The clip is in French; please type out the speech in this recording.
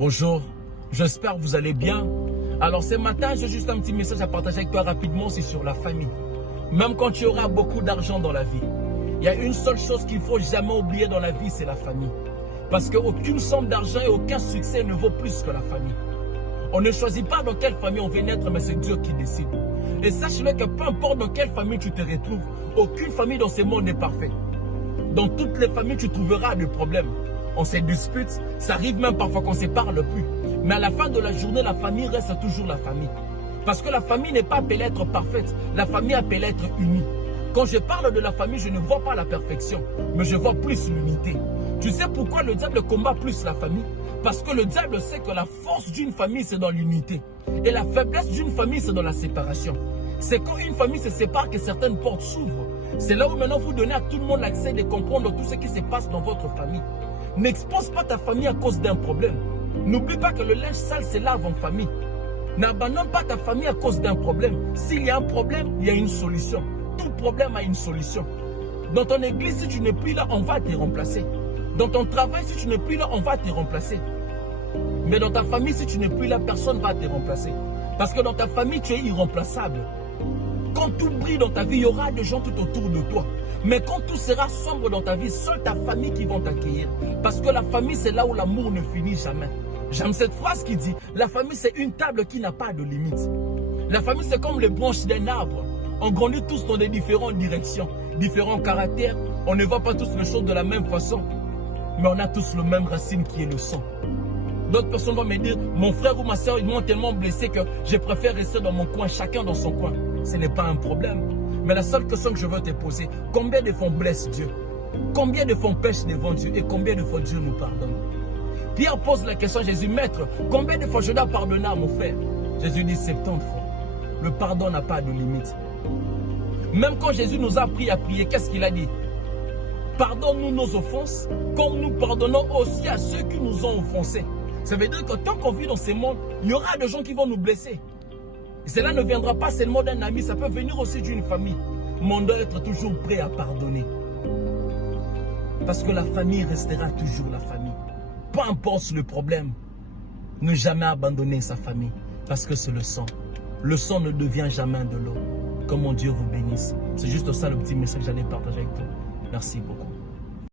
Bonjour, j'espère que vous allez bien. Alors ce matin, j'ai juste un petit message à partager avec toi rapidement, c'est sur la famille. Même quand tu auras beaucoup d'argent dans la vie, il y a une seule chose qu'il ne faut jamais oublier dans la vie, c'est la famille. Parce qu'aucune somme d'argent et aucun succès ne vaut plus que la famille. On ne choisit pas dans quelle famille on veut naître, mais c'est Dieu qui décide. Et sache-le que peu importe dans quelle famille tu te retrouves, aucune famille dans ce monde n'est parfaite. Dans toutes les familles, tu trouveras des problèmes. On se dispute, ça arrive même parfois qu'on ne se parle plus. Mais à la fin de la journée, la famille reste toujours la famille. Parce que la famille n'est pas appelée à être parfaite, la famille est appelée à être unie. Quand je parle de la famille, je ne vois pas la perfection, mais je vois plus l'unité. Tu sais pourquoi le diable combat plus la famille? Parce que le diable sait que la force d'une famille, c'est dans l'unité. Et la faiblesse d'une famille, c'est dans la séparation. C'est quand une famille se sépare que certaines portes s'ouvrent. C'est là où maintenant vous donnez à tout le monde l'accès de comprendre tout ce qui se passe dans votre famille. N'expose pas ta famille à cause d'un problème. N'oublie pas que le linge sale se lave en famille. N'abandonne pas ta famille à cause d'un problème. S'il y a un problème, il y a une solution. Tout problème a une solution. Dans ton église, si tu n'es plus là, on va te remplacer. Dans ton travail, si tu n'es plus là, on va te remplacer. Mais dans ta famille, si tu n'es plus là, personne ne va te remplacer. Parce que dans ta famille, tu es irremplaçable. Quand tout brille dans ta vie, il y aura des gens tout autour de toi. Mais quand tout sera sombre dans ta vie, seule ta famille qui vont t'accueillir. Parce que la famille, c'est là où l'amour ne finit jamais. J'aime cette phrase qui dit, la famille, c'est une table qui n'a pas de limite. La famille, c'est comme les branches d'un arbre. On grandit tous dans des différentes directions, différents caractères. On ne voit pas tous les choses de la même façon. Mais on a tous le même racine qui est le sang. D'autres personnes vont me dire, mon frère ou ma soeur, ils m'ont tellement blessé que je préfère rester dans mon coin, chacun dans son coin. Ce n'est pas un problème. Mais la seule question que je veux te poser, combien de fois on blesse Dieu? Combien de fois on pêche devant Dieu? Et combien de fois Dieu nous pardonne? Pierre pose la question à Jésus, Maître, combien de fois je dois pardonner à mon frère? Jésus dit 70 fois. Le pardon n'a pas de limite. Même quand Jésus nous a appris à prier, qu'est-ce qu'il a dit? Pardonne-nous nos offenses, comme nous pardonnons aussi à ceux qui nous ont offensés. Ça veut dire que tant qu'on vit dans ce monde, il y aura des gens qui vont nous blesser. Et cela ne viendra pas seulement d'un ami, ça peut venir aussi d'une famille. Mais on doit être toujours prêt à pardonner. Parce que la famille restera toujours la famille. Peu importe le problème, ne jamais abandonner sa famille. Parce que c'est le sang. Le sang ne devient jamais de l'eau. Que mon Dieu vous bénisse. C'est juste ça le petit message que j'allais partager avec toi. Merci beaucoup.